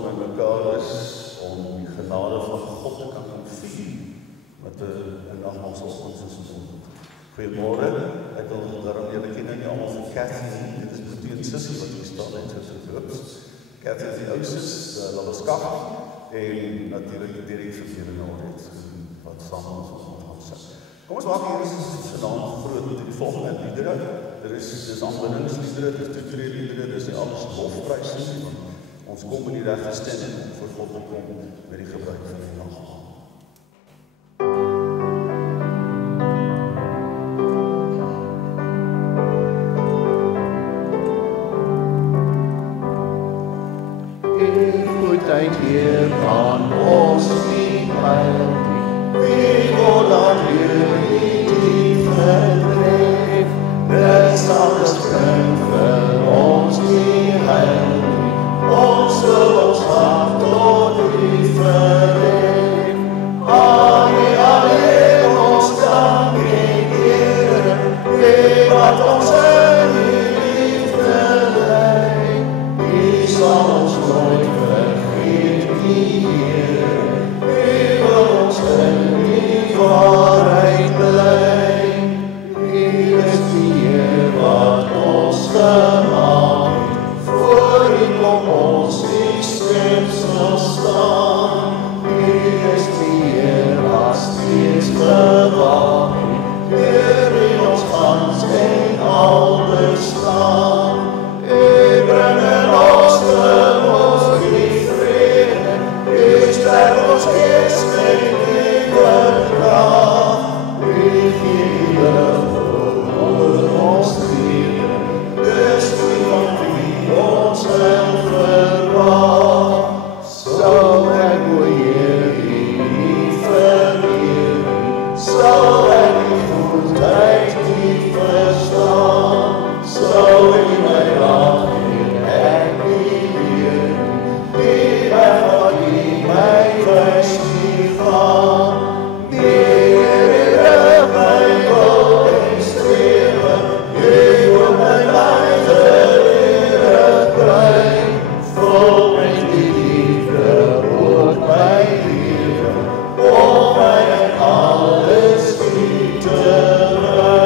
ons bymekaar is om die genade van God te kan vier met 'n nagmaalsoggens en so. Goeiemôre, ek wil daarom julle ken nie almal van Cathy, dit is Boetie en Sissie wat hier staan en so Cathy is die oudste, hulle is kak, en natuurlik die direk verkeerde het, wat saam met ons gaan sing. Kom ons maak hier vanaand groot met die volgende liedere. Dis aanbiddingsliedere, dis toetredingsliedere, dis nie alles lofprys nie. Ons kom in die regte stemming om voor God te kom met die gebruik van die nagmaal. Goedheid Heer van ons nie heil nie, wie wil dan die verdreef, dis alles bring vir ons nie heil nie, ons wil ons hart tot die verleef. Alleen ons dank en Heere, wie wat ons in die liefde lei, wie sal ons nooit vergeet die Heere, wie wil ons in die waarheid bly. Wie is die Heer wat ons gemaak het, voor U kom ons die stem sal staan. Wie is die Heer wat steeds bewaak het, Heer in ons gans en al bestaan. U bring in ons ons die vrede, U sterk ons gees met nieuwe kracht. U gee lig voor ons vrede, dis U van wie ons heil verwag. Sal ek o Heer U nie vereer nie, sal ek U goedheid nie verstaan, sal U my raak en ek nie leer nie, die weg wat U my wys nie gaan. Die Here my wil en strewe, U wil my geleerde kry, vul met die liefde ook my lewe, om my in alles U te wy.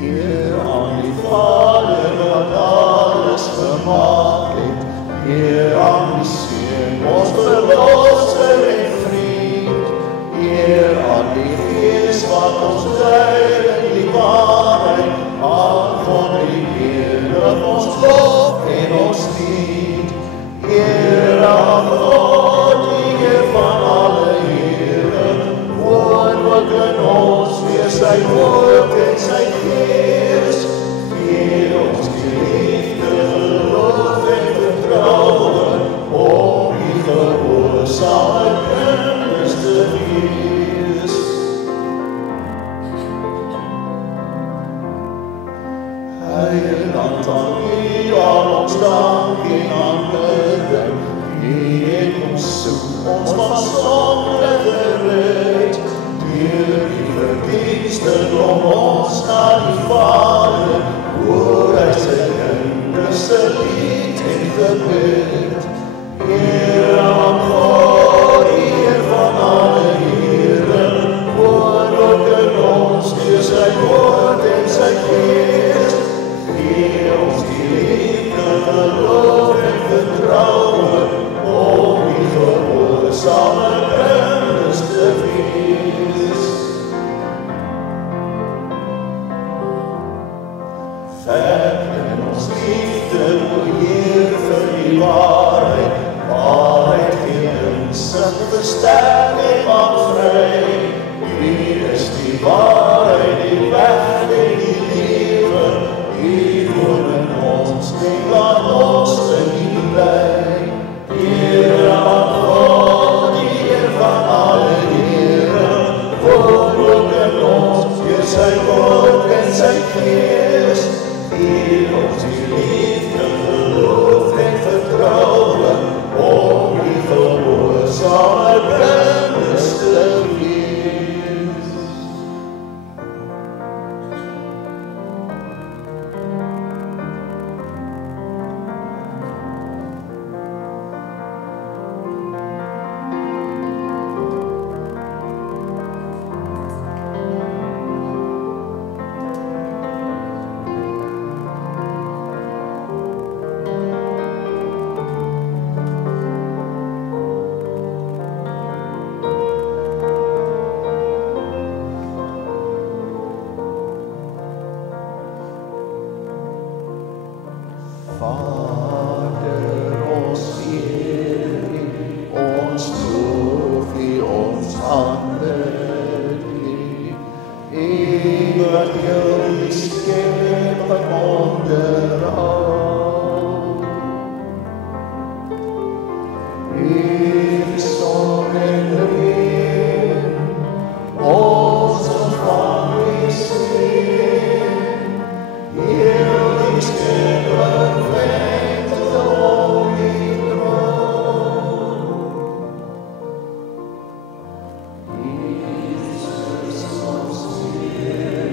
Heer aan die Vader wat alles gemaak het, Heer aan die Seun, ons verlosser en vriend, Heer aan die Gees wat ons lei in die waarheid, aan God die Here ons lof en ons dien. Heer aan God, die Heer van alle Here, woon ook in ons weer sy woord en sy Gees. Gee ons die liefde, geloof en vertroue, om die gehoorzame kinders te wees. Heiland aan U, al ons dank en aanbidding, U het ons soek, ons van sonde gered, deur die verdienste om wat heel die skepping onderhou. Die son en reën, ons ontvang die seën, heel die skepping wend om die troon. Jesus, ons Heer,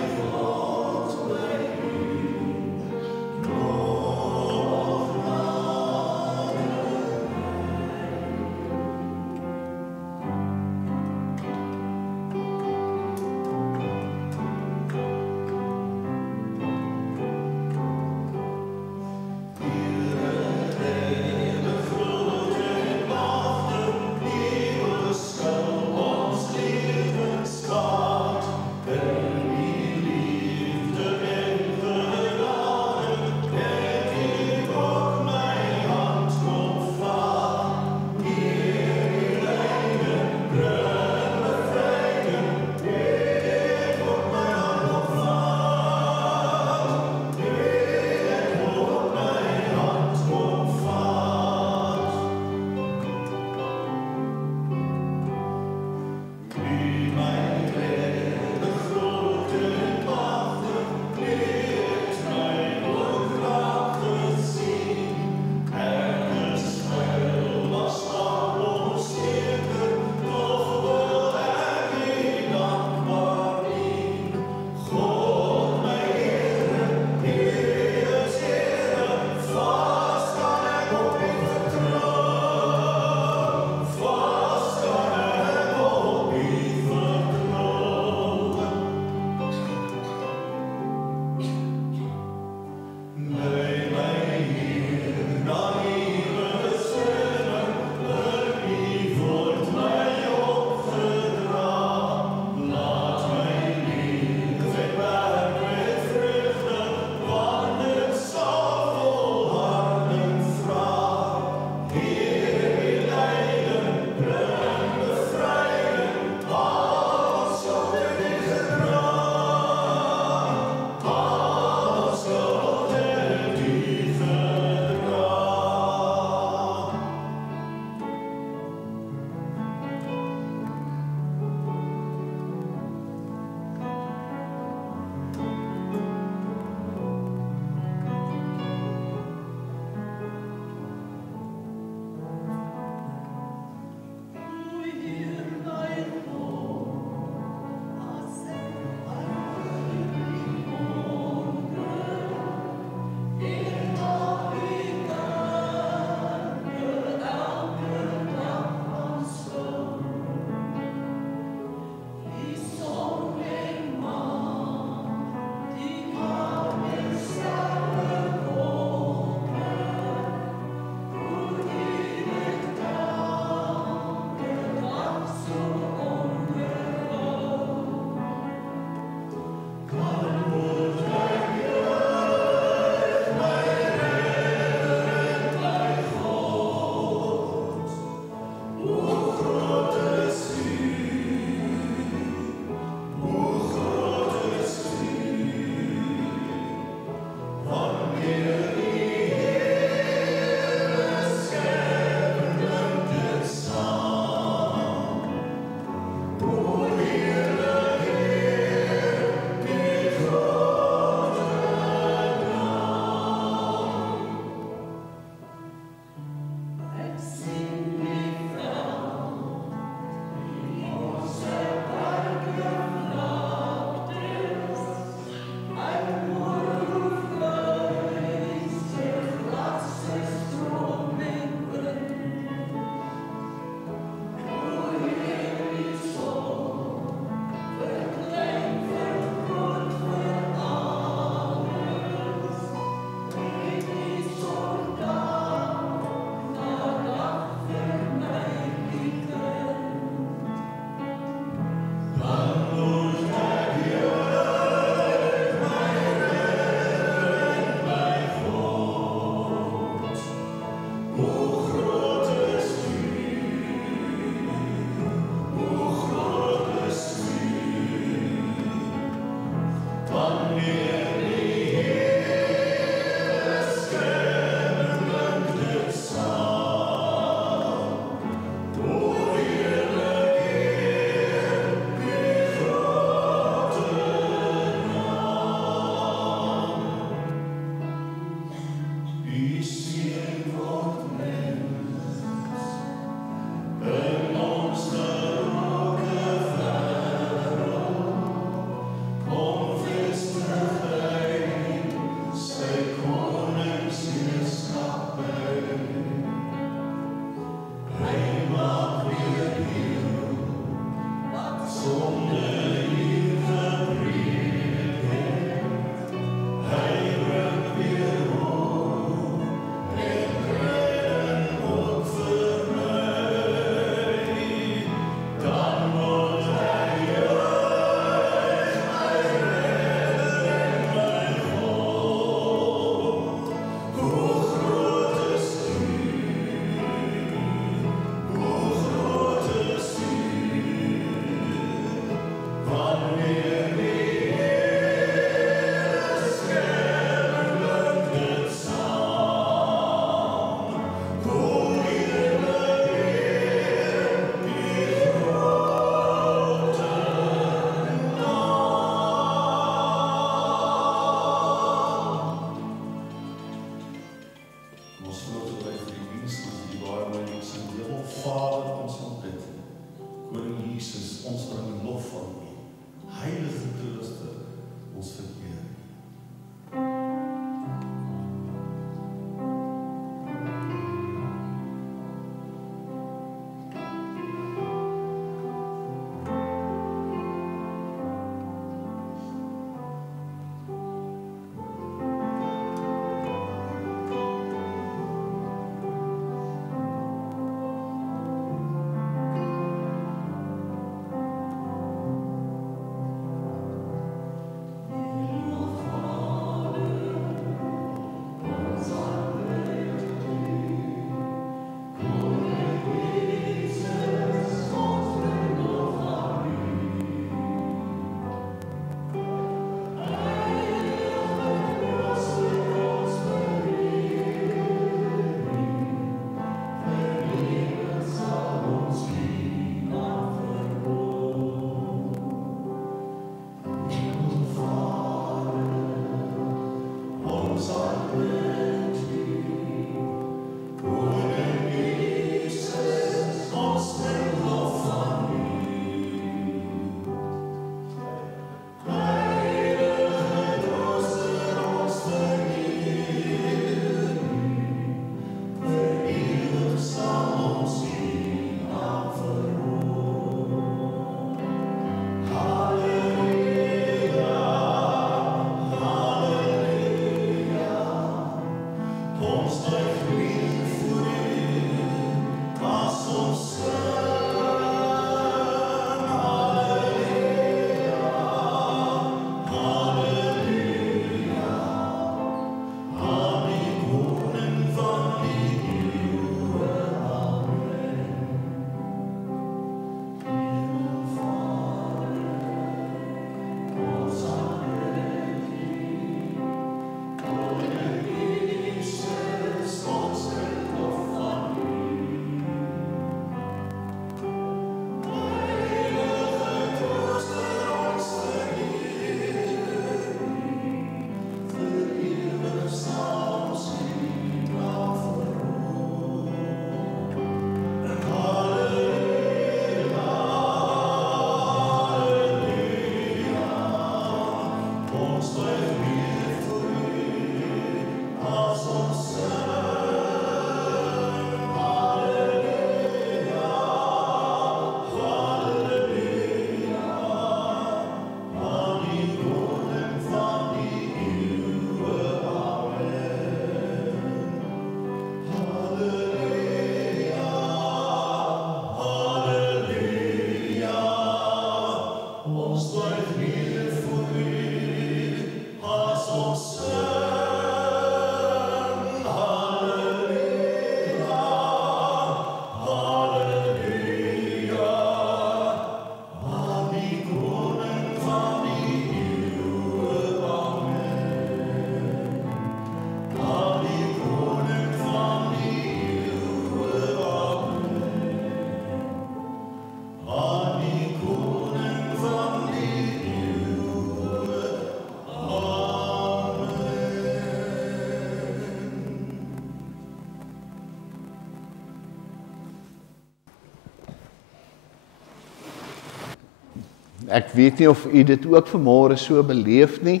Ek weet nie of u dit ook vanmôre so beleef nie,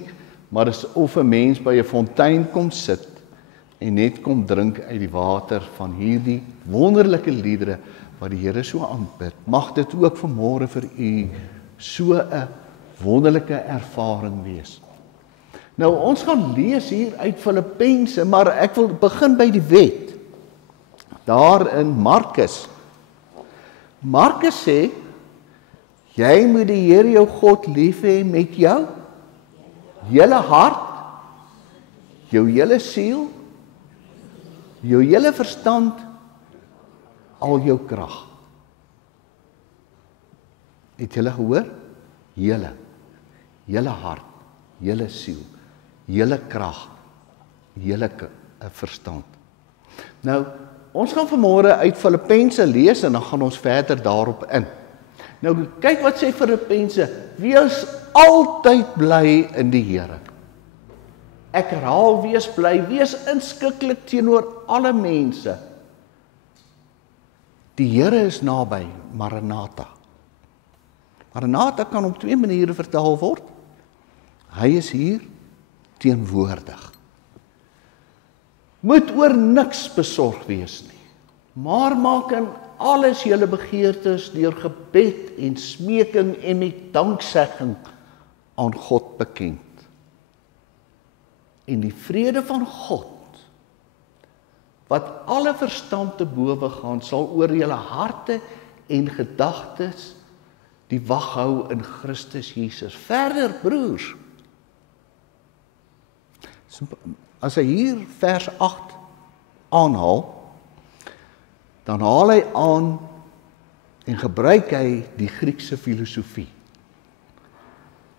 maar is of 'n mens by 'n fontein kom sit en net kom drink uit die water van hierdie wonderlike liedere wat die Here so aanbid. Mag dit ook vanmôre vir u so 'n wonderlike ervaring wees. Nou, ons gaan lees hier uit Filippense, maar ek wil begin by die wet. Daar in Markus. Markus sê, jy moet die Here jou God lief hê met jou hele hart, jou hele siel, jou hele verstand, al jou krag. Het julle gehoor? Hele hart, hele siel, hele krag, hele verstand. Nou, ons gaan vanmôre uit Filippense lees en dan gaan ons verder daarop in. Nou, kyk wat sê Filippense, wees altyd bly in die Here. Ek herhaal, wees bly, wees inskikkelik teenoor alle mense. Die Here is naby, Maranatha. Maranatha kan op 2 maniere vertaal word. Hy is hier teenwoordig. Moet oor niks besorg wees nie, maar maak in alles julle begeertes deur gebed en smeking en met danksegging aan God bekend. En die vrede van God, wat alle verstand te bowe gaan, sal oor julle harte en gedagtes die wag hou in Christus Jesus. Verder, broers, as hy hier vers 8 aanhaal, dan haal hy aan en gebruik hy die Griekse filosofie.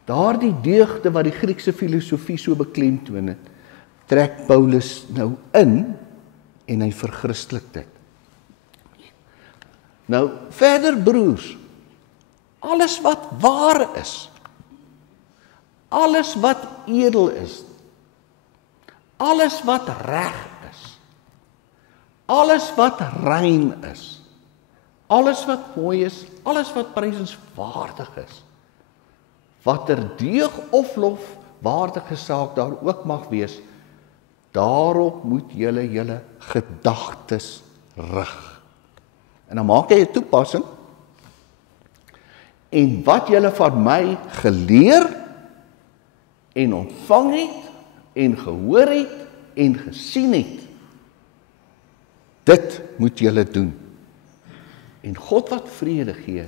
Daardie deugde wat die Griekse filosofie so beklemtoon het, trek Paulus nou in en hy verchristelik dit. Nou, verder broers, alles wat waar is, alles wat edel is, alles wat reg is, alles wat rein is, alles wat mooi is, alles wat prysenswaardig is, watter deug of lofwaardige saak daar ook mag wees, daarop moet julle gedagtes rig. En dan maak hy 'n toepassing. En wat julle van my geleer en ontvang het en gehoor het en gesien het, dit moet julle doen. En God wat vrede gee,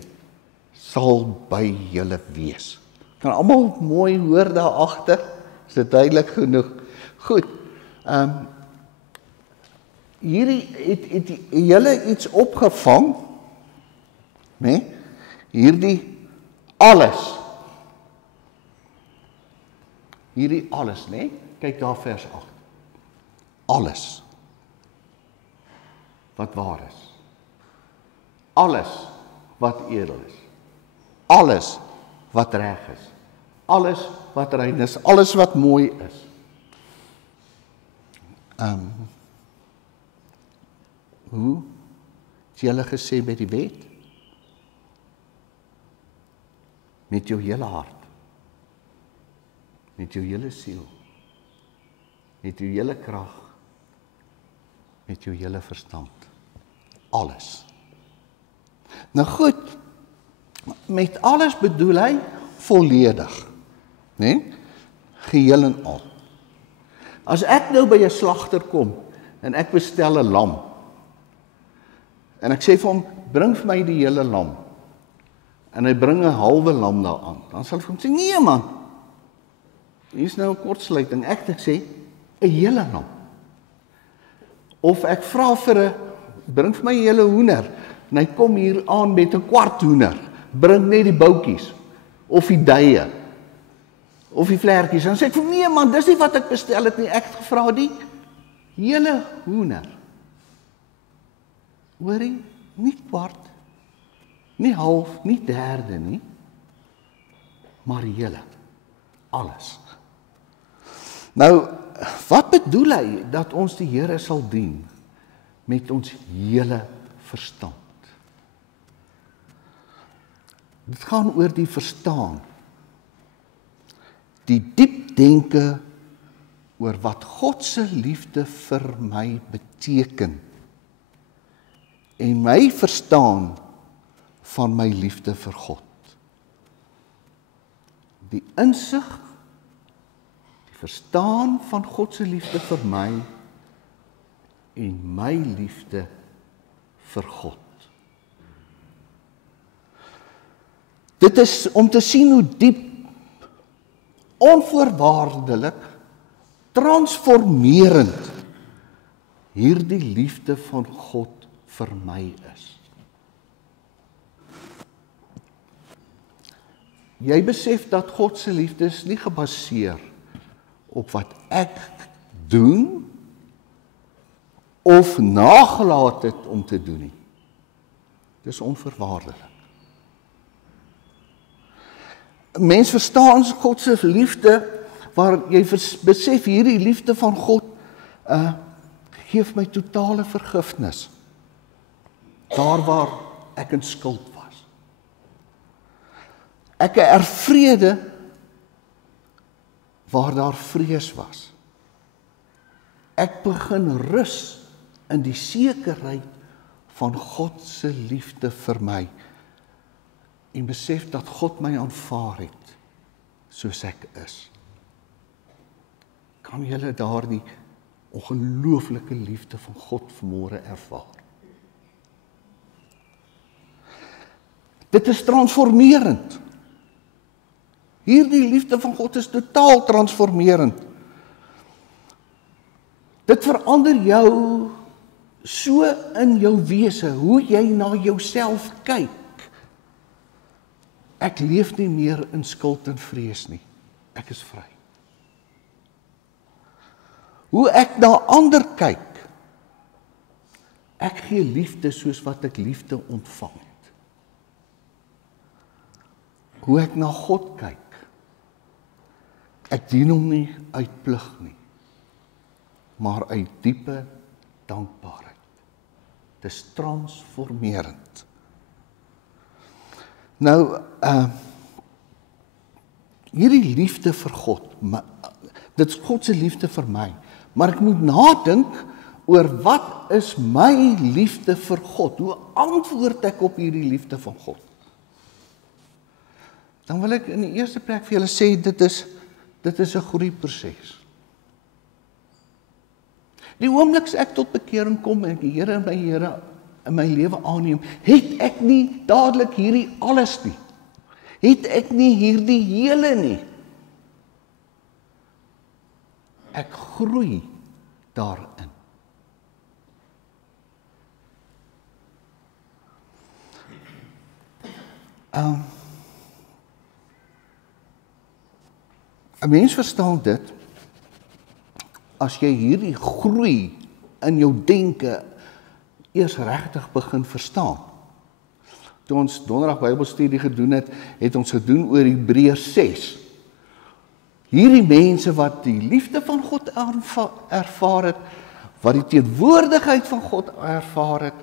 sal by julle wees. Kan almal mooi hoor daar agter? Is dit duidelik genoeg? Goed. Hierdie het julle iets opgevang, né? Hierdie alles. Hierdie alles, né? Kyk daar vers 8. Alles wat waar is. Alles wat edel is. Alles wat reg is. Alles wat rein is, alles wat mooi is. Hoe het julle gesê by die wet? Met jou hele hart, met jou hele siel, met jou hele krag, met jou hele verstand. Alles. Nou goed, met alles bedoel hy volledig, né? Geheel en al. As ek nou by 'n slagter kom en ek bestel 'n lam en ek sê vir hom, bring vir my die hele lam, en hy bring 'n halwe lam daaraan, dan sal hy vir hom sê, nee man, hier is nou 'n kortsluiting, ek sê 'n hele lam. Of ek vra vir bring vir my 'n hele hoender, en hy kom hier aan met 'n kwart hoender, bring net die boutjies, of die duie, of die vlerkies, dan sê ek vir nee man, dis nie wat ek bestel het nie, ek het gevra die hele hoender. Hoorie, nie kwart, nie half, nie derde nie, maar hele, alles. Nou, wat bedoel hy dat ons die Here sal dien met ons hele verstand? Dit gaan oor die verstaan. Die diep denke oor wat God se liefde vir my beteken. En my verstaan van my liefde vir God. Die insig, die verstaan van God se liefde vir my en my liefde vir God. Dit is om te sien hoe diep, onvoorwaardelik, transformerend hierdie liefde van God vir my is. Jy besef dat God se liefde is nie gebaseer op wat ek doen of nagelaat het om te doen nie. Dis onvoorwaardelik. Mens verstaan God se liefde, waar jy besef hierdie liefde van God geef my totale vergifnis. Daar waar ek in skuld was. Ek ervrede waar daar vrees was. Ek begin rus in die sekerheid van God se liefde vir my. En besef dat God my aanvaar het, soos ek is. Kan julle daardie ongelooflike liefde van God vanmôre ervaar? Dit is transformerend. Hierdie liefde van God is totaal transformerend. Dit verander jou so in jou wese, hoe jy na jouself kyk. Ek leef nie meer in skuld en vrees nie. Ek is vry. Hoe ek na ander kyk. Ek gee liefde soos wat ek liefde ontvang het. Hoe ek na God kyk. Ek dien hom nie uit plig nie, maar uit diepe dankbaarheid. Dit is transformerend. Nou, hierdie liefde vir God, dit is God se liefde vir my, maar ek moet nadink oor wat is my liefde vir God? Hoe antwoord ek op hierdie liefde van God? Dan wil ek in die eerste plek vir julle sê, dit is 'n groeiproses. Die oomblik ek tot bekering kom en die Here in my lewe aanneem, het ek nie dadelik hierdie alles nie. Het ek nie hierdie hele nie. Ek groei daarin. Een mens verstaan dit, as jy hierdie groei in jou denke eers regtig begin verstaan. Toe ons donderdag Bybelstudie gedoen het, het ons gedoen oor Hebreërs 6. Hierdie mense wat die liefde van God ervaar het, wat die teenwoordigheid van God ervaar het,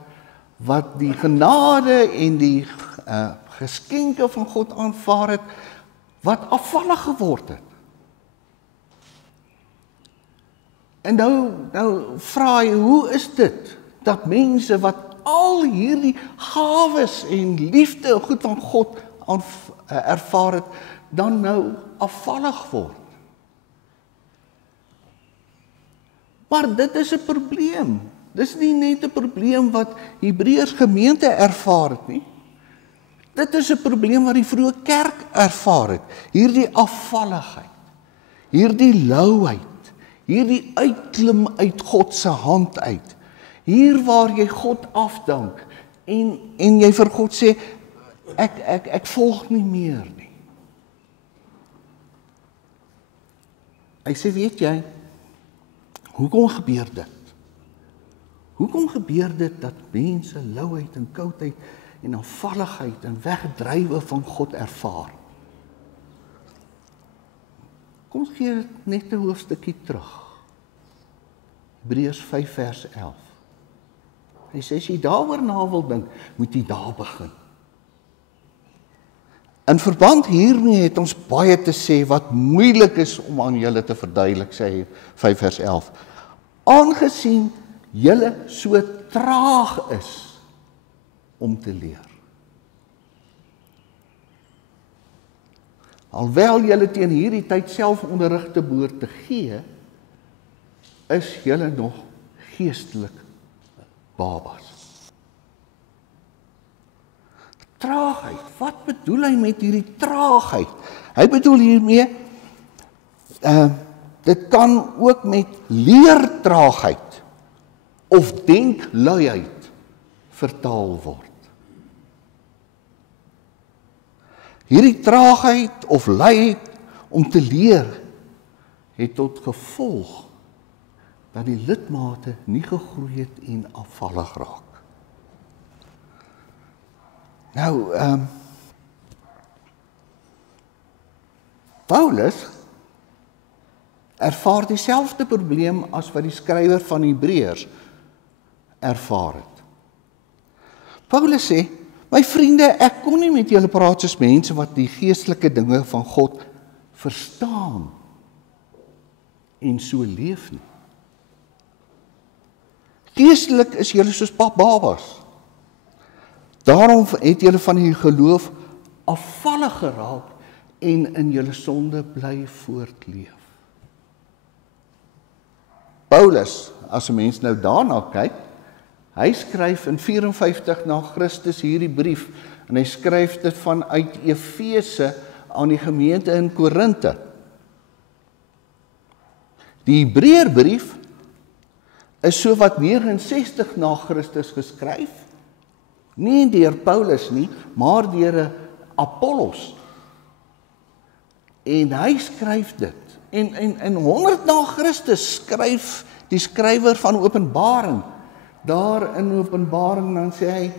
wat die genade en die geskenke van God aanvaar het, wat afvallig geword het. En nou vra jy, hoe is dit, dat mense wat al hierdie gawes en liefde en goed van God ervaar het, dan nou afvallig word? Maar dit is 'n probleem. Dis nie net 'n probleem wat Hebreërs gemeente ervaar het nie. Dit is 'n probleem wat die vroeë kerk ervaar het. Hierdie afvalligheid, hierdie lauwheid, hierdie uitklim uit God se hand uit. Hier waar jy God afdank en jy vir God sê, ek volg nie meer nie. Hy sê, weet jy, hoekom gebeur dit? Hoekom gebeur dit dat mense lauwheid en koudheid en afvalligheid en wegdrywe van God ervaar? Kom ons gee net 'n hoofstukkie terug. Hebreërs 5 vers 11. Hy sê, as jy daaroor na wil dink, moet jy daar begin. In verband hiermee het ons baie te sê wat moeilik is om aan julle te verduidelik, sê hy 5 vers 11. Aangesien julle so traag is om te leer. Alhoewel julle teen hierdie tyd selfonderrig te behoort te gee, is julle nog geestelik babas. Traagheid, wat bedoel hy met hierdie traagheid? Hy bedoel hiermee, dit kan ook met leertraagheid of denkluiheid vertaal word. Hierdie traagheid of luiheid om te leer het tot gevolg dat die lidmate nie gegroei het en afvallig raak. Nou, Paulus ervaar dieselfde probleem as wat die skrywer van Hebreërs ervaar het. Paulus sê, my vriende, ek kon nie met julle praat soos mense wat die geestelike dinge van God verstaan en so leef nie. Geestelik is julle soos babas. Daarom het julle van die geloof afvallig geraak en in julle sonde bly voortleef. Paulus, as 'n mens nou daarna kyk, hy skryf in 54 na Christus hierdie brief, en hy skryf dit vanuit Efese aan die gemeente in Korinte. Die Hebreërbrief is so wat 69 na Christus geskryf, nie deur Paulus nie, maar deur Apollos. En hy skryf dit. En 100 na Christus skryf die skrywer van Openbaring. Daar in Openbaring dan sê hy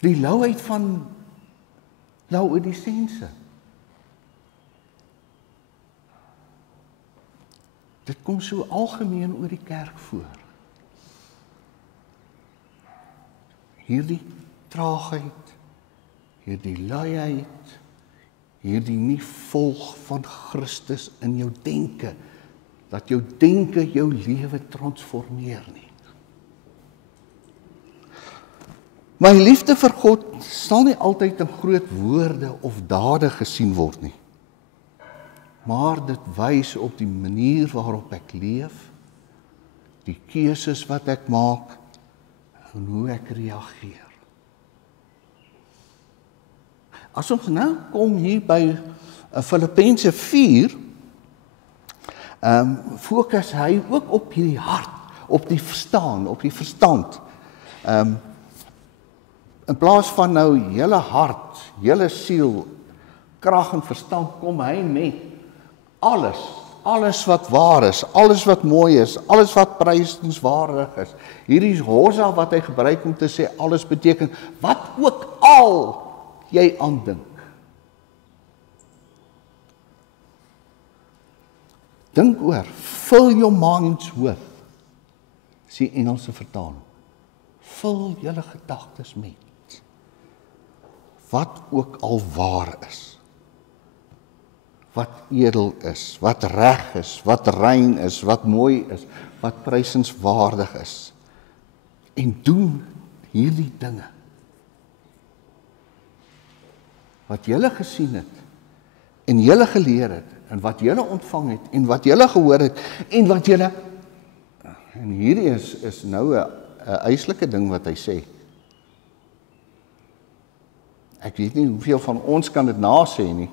die louheid van Laodicense. Dit kom so algemeen oor die kerk voor. Hierdie traagheid, hierdie luiheid, hierdie nie volg van Christus in jou denke, dat jou denke jou lewe transformeer nie. My liefde vir God sal nie altyd in groot woorde of dade gesien word nie, maar dit wys op die manier waarop ek leef, die keuses wat ek maak, en hoe ek reageer. As ons nou kom hier by Filippense 4, fokus hy ook op hierdie hart, op die verstaan, op die verstand. In plaas van nou hele hart, hele siel, krag en verstand, kom hy met alles wat waar is, alles wat mooi is, alles wat prysenswaardig is. Hierdie hosa wat hy gebruik om te sê alles beteken, wat ook al jy aandink. Dink oor, fill your minds with, is die Engelse vertaling. Vul julle gedagtes met, wat ook al waar is, wat edel is, wat reg is, wat rein is, wat mooi is, wat prysenswaardig is. En doen hierdie dinge, wat julle gesien het, en julle geleer het, en wat julle ontvang het, en wat julle gehoor het, en wat julle, en hierdie is nou 'n eislike ding wat hy sê. Ek weet nie hoeveel van ons kan dit nasê nie,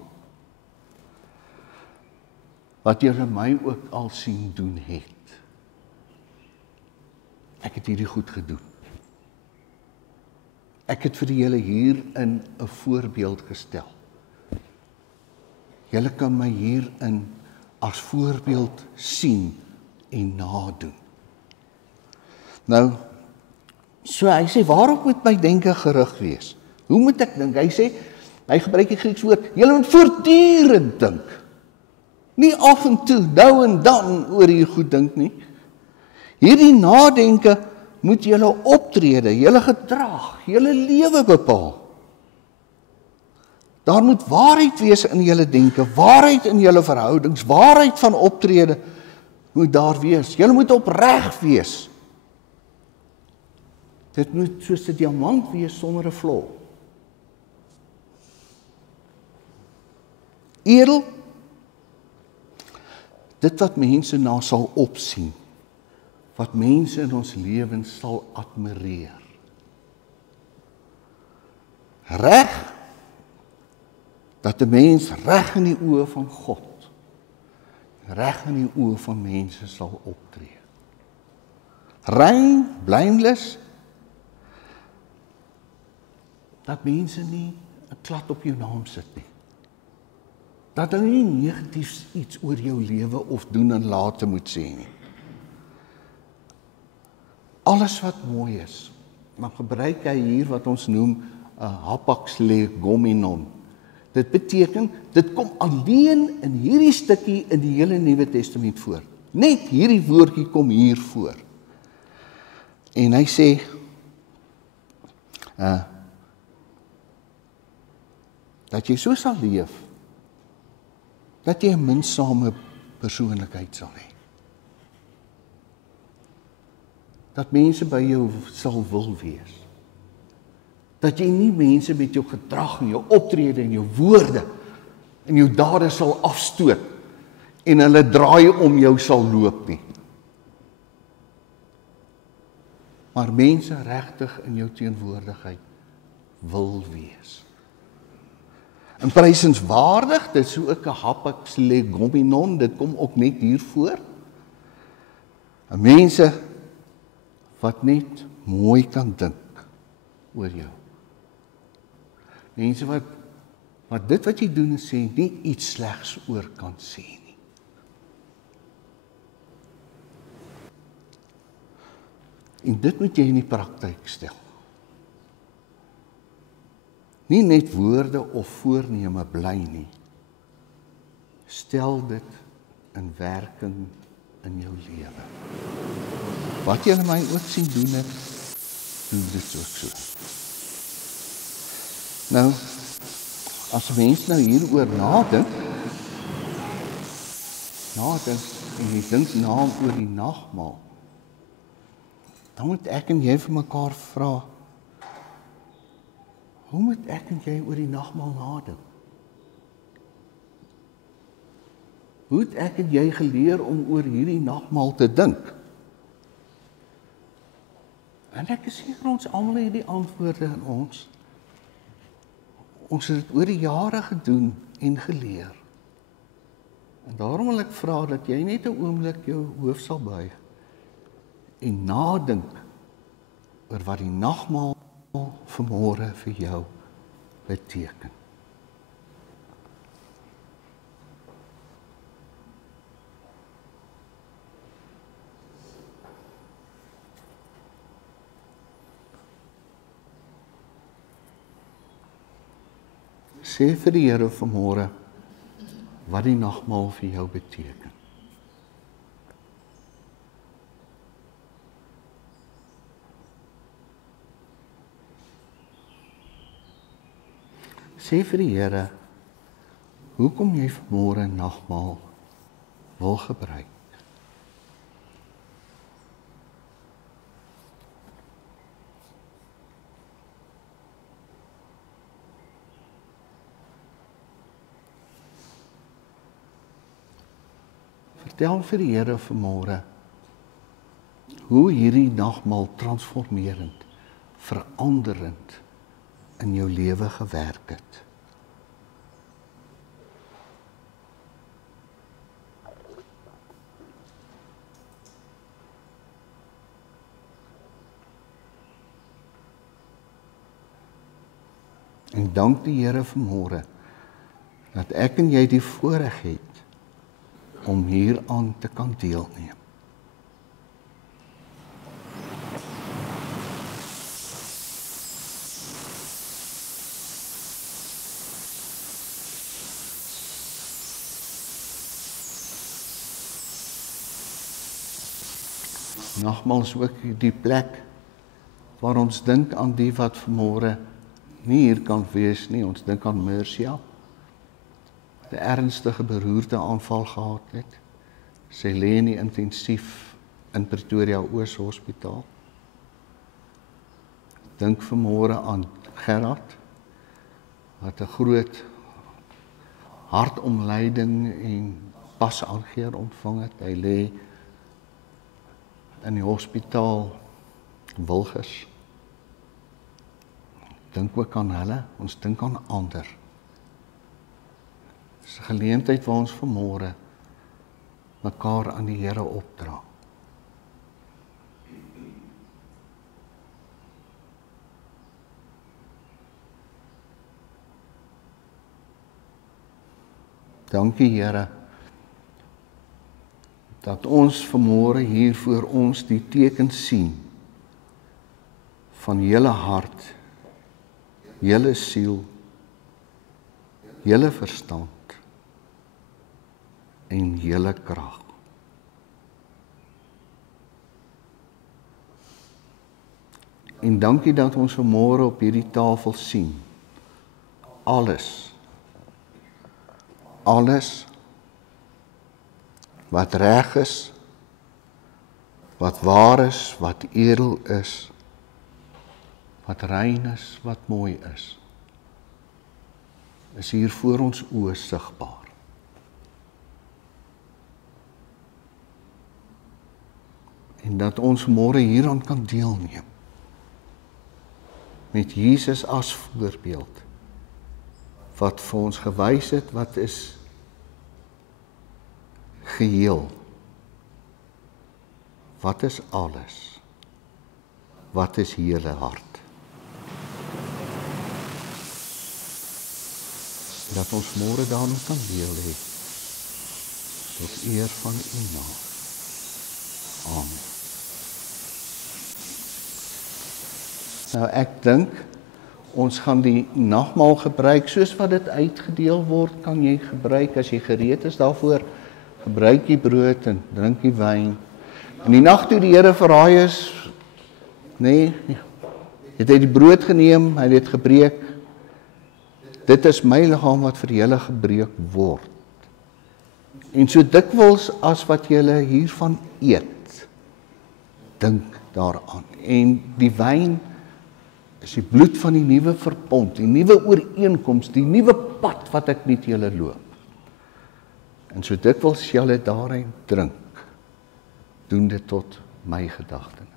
wat julle my ook al sien doen het. Ek het hierdie goed gedoen. Ek het vir julle hierin 'n voorbeeld gestel. Julle kan my hierin as voorbeeld sien en nadoen. Nou, so hy sê, waarop moet my denke gerig wees? Hoe moet ek dink? Hy sê, hy gebruik die Griekse woord, julle moet voortdurend dink. Nie af en toe, nou en dan oor hier goed dink nie. Hierdie nadenke moet julle optrede, julle gedrag, julle lewe bepaal. Daar moet waarheid wees in julle denke, waarheid in julle verhoudings, waarheid van optrede moet daar wees. Julle moet opreg wees. Dit moet soos 'n diamant wees sonder 'n vlok. Edel, dit wat mense na sal opsien, wat mense in ons lewens sal admireer. Reg, dat 'n mens reg in die oë van God, reg in die oë van mense sal optree. Rein, blameless, dat mense nie 'n klad op jou naam sit nie. Dat hulle nie negatiefs iets oor jou lewe of doen en late moet sê nie. Alles wat mooi is, dan gebruik hy hier wat ons noem 'n hapax legomenon. Dit beteken, dit kom alleen in hierdie stukkie in die hele Nuwe Testament voor. Net hierdie woordjie kom hier voor. En hy sê, dat jy so sal leef, dat jy 'n minsame persoonlikheid sal hê. Dat mense by jou sal wil wees. Dat jy nie mense met jou gedrag en jou optrede en jou woorde en jou dade sal afstoot en hulle draai om jou sal loop nie. Maar mense regtig in jou teenwoordigheid wil wees. En prysenswaardig, dit is so ook 'n hapax legomenon, dit kom ook net hier voor. En mense wat net mooi kan dink oor jou. Mense wat dit wat jy doen en sê, nie iets slegs oor kan sê nie. En dit moet jy in die praktyk stel. Nie net woorde of voorneme bly nie. Stel dit in werking in jou lewe. Wat julle my ook sien doen het, doen dit ook so. Nou, as 'n mens nou hieroor nadink en jy dink na oor die nagmaal, dan moet ek en jy vir mekaar vra, hoe moet ek en jy oor die nagmaal nadink? Hoe het ek en jy geleer om oor hierdie nagmaal te dink? En ek is seker ons almal het die antwoorde in ons. Ons het dit oor die jare gedoen en geleer. En daarom wil ek vra dat jy net 'n oomblik jou hoof sal buig en nadink oor wat die nagmaal vanmôre vir jou beteken. Sê vir die Here vanmôre wat die nagmaal vir jou beteken. Sê vir die Here, hoekom jy vanmôre nagmaal wil gebruik. Vertel vir die Here vanmôre hoe hierdie nagmaal transformerend, veranderend in jou lewe gewerk het. En dank die Here vanmôre dat ek en jy die voorreg het om hieraan te kan deelneem. Nogmaals ook die plek waar ons dink aan die wat vanmôre nie hier kan wees nie. Ons dink aan Mercia, 'n ernstige beroerte aanval gehad het. Sy lê nie intensief in Pretoria Oos Hospitaal. Dink vanmôre aan Gerard, wat 'n groot hartomleiding en pasaangeer ontvang het. Hy lê in die hospitaal Wilgers. Dink ook aan hulle, ons dink aan ander. Dis 'n geleentheid waar ons vanmôre mekaar aan die Here opdra. Dankie Here, dat ons vanmôre hier voor ons die teken sien van julle hart, julle siel, julle verstand en julle krag. En dankie dat ons vanmôre op hierdie tafel sien alles wat reg is, wat waar is, wat edel is, wat rein is, wat mooi is hier voor ons oë sigbaar. En dat ons môre hieraan kan deelneem, met Jesus as voorbeeld, wat vir ons gewys het, wat is geheel, wat is alles, wat is hele hart. Dat ons môre daarin kan deel hê, tot eer van U naam. Amen. Nou ek dink, ons gaan die nagmaal gebruik, soos wat dit uitgedeel word, kan jy gebruik, as jy gereed is daarvoor, gebruik die brood en drink die wyn. In die nag toe die Here verraai is, het hy die brood geneem, hy het dit gebreek. Dit is my liggaam wat vir julle gebreek word. En so dikwels as wat julle hiervan eet, dink daaraan. En die wyn is die bloed van die nuwe verbond, die nuwe ooreenkoms, die nuwe pad wat ek met julle loop. En so dikwels julle daarin drink, doen dit tot my gedagtenis.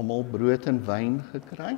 Almal brood en wyn gekry?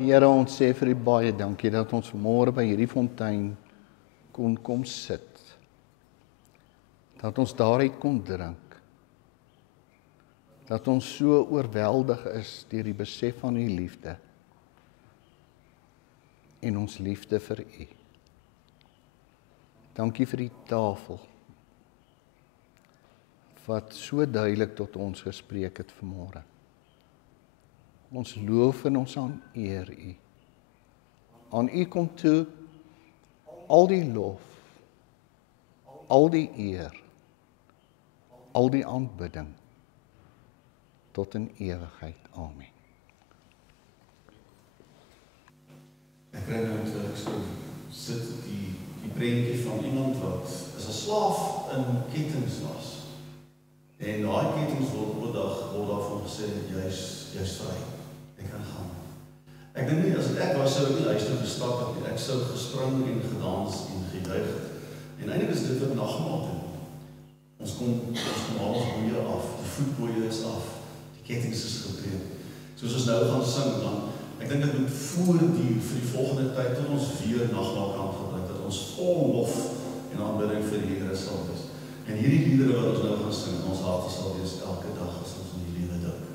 Here, ons sê vir U baie dankie dat ons vanmôre by hierdie fontein kon kom sit. Dat ons daaruit kon drink. Dat ons so oorweldig is deur die besef van U liefde en ons liefde vir U. Dankie vir die tafel wat so duidelik tot ons gespreek het vanmôre. Ons loof en ons aaneer U. Aan U kom toe al die lof, al die eer, al die aanbidding tot in ewigheid. Amen. Ek kry nou toe ek so sit die prentjie van iemand wat is 'n slaaf in kettinge was. En daai kettinge word daar vir hom gesê jy's vry. Ek kan gaan. Ek dink nie as ek was sou ek nie huis toe gestap het. Ek sou gespring en gedans en gejuig. En eintlik is dit wat nagmaal doen. Ons kom half boeie af, die voetboeie is af, die kettinge is gebreek. Soos ons nou gaan sing dan ek dink dit moet voortduur vir die volgende tyd tot ons weer nagmaal kan gebruik, dat ons vol lof en aanbidding vir die Here sal wees. En hierdie liedere wat ons nou gaan sing, ons harte sal wees elke dag as ons in die lewe dink.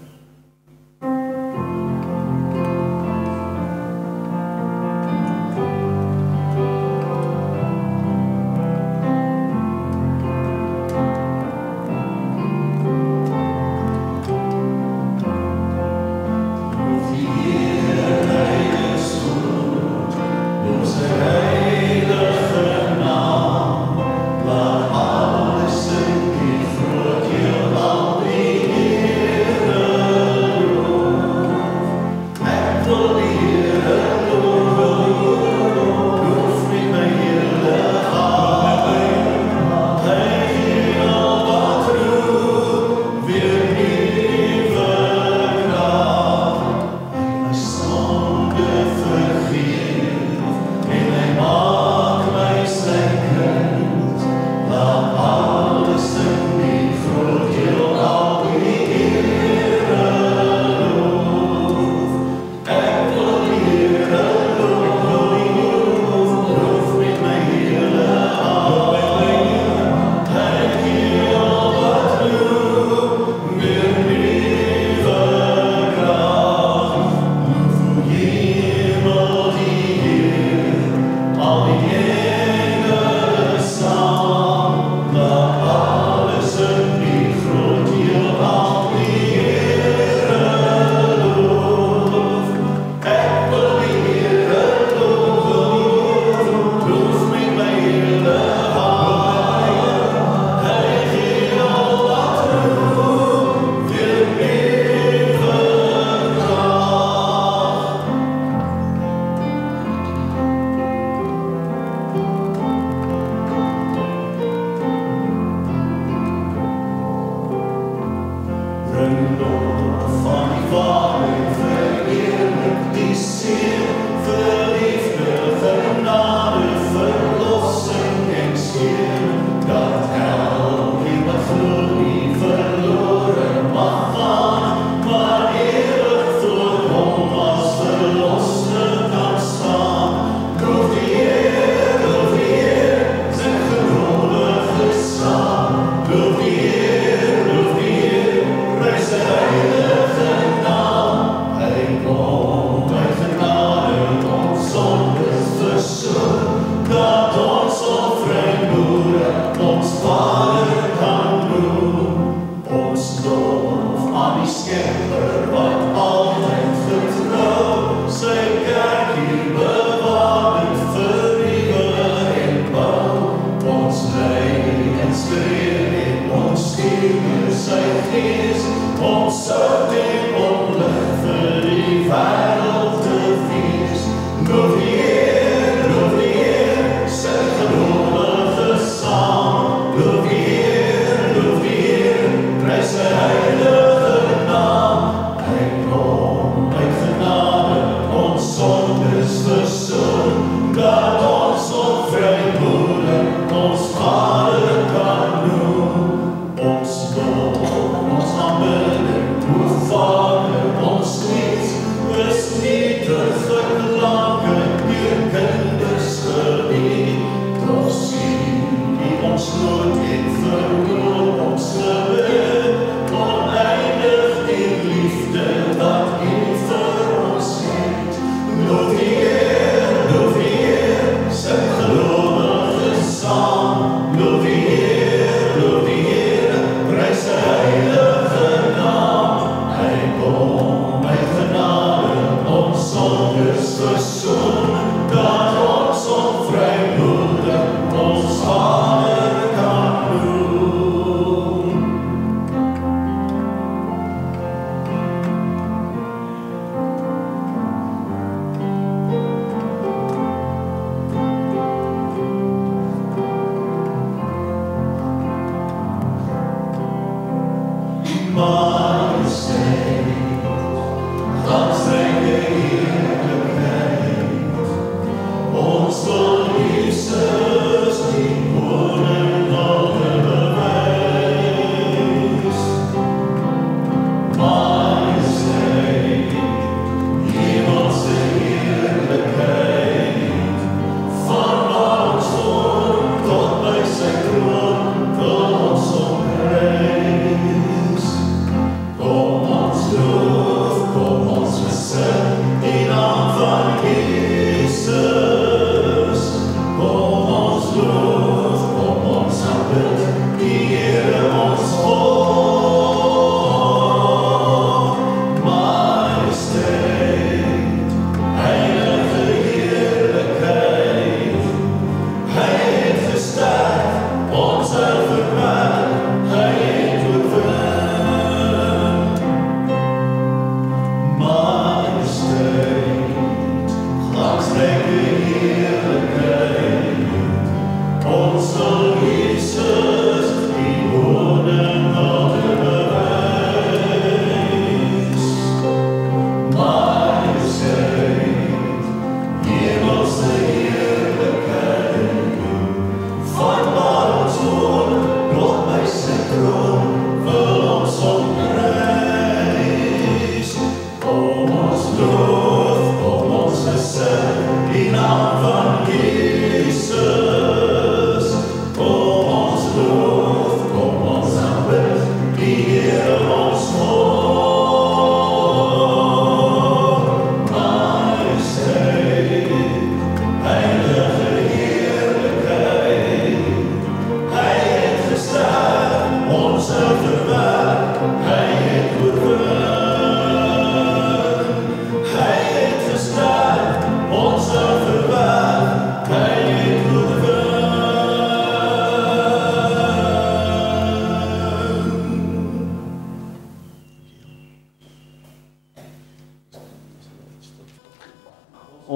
Ons aanbidding, o Vader.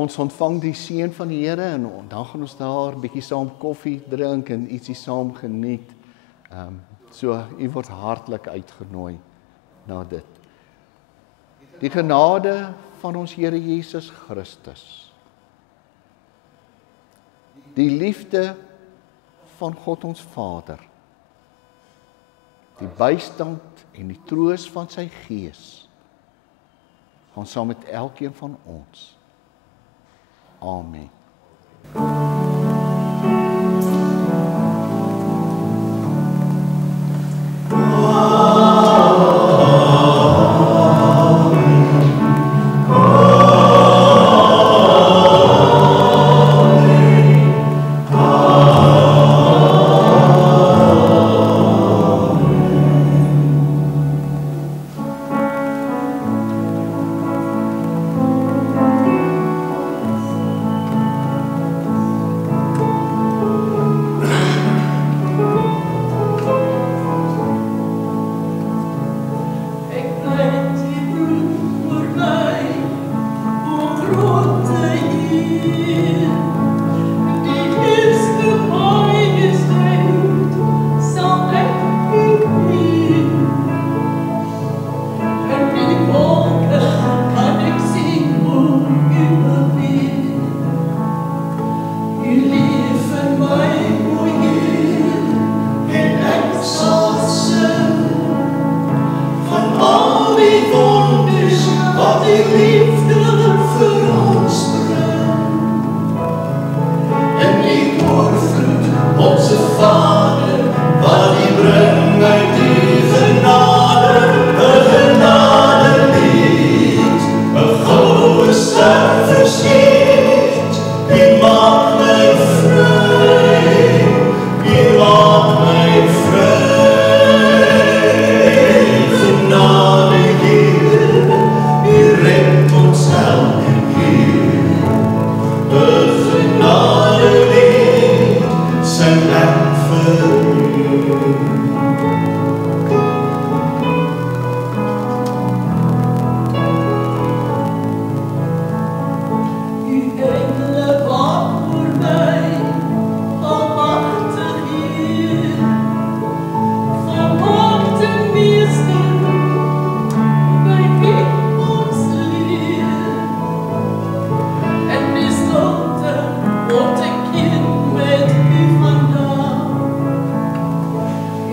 Ons ontvang die seën van die Here en dan gaan ons daar 'n bietjie saam koffie drink en ietsie saam geniet. So u word hartlik uitgenooi na dit. Die genade van ons Here Jesus Christus, die liefde van God ons Vader, die bystand en die troos van sy Gees, gaan saam met elkeen van ons. Amen.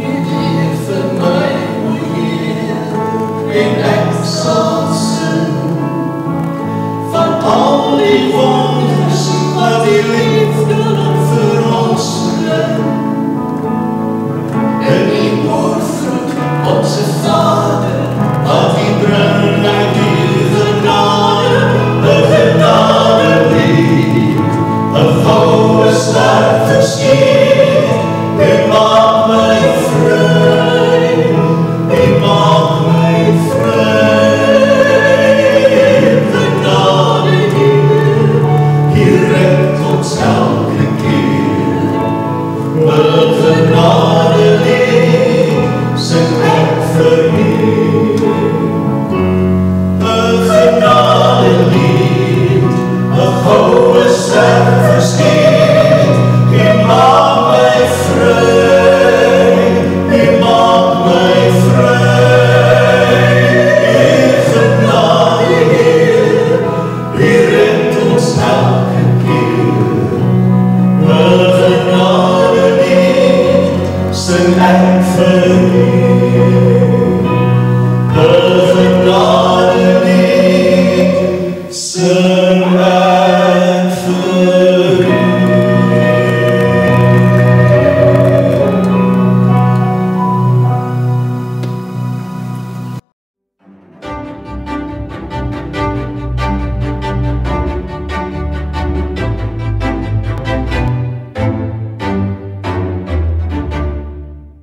U en vervulling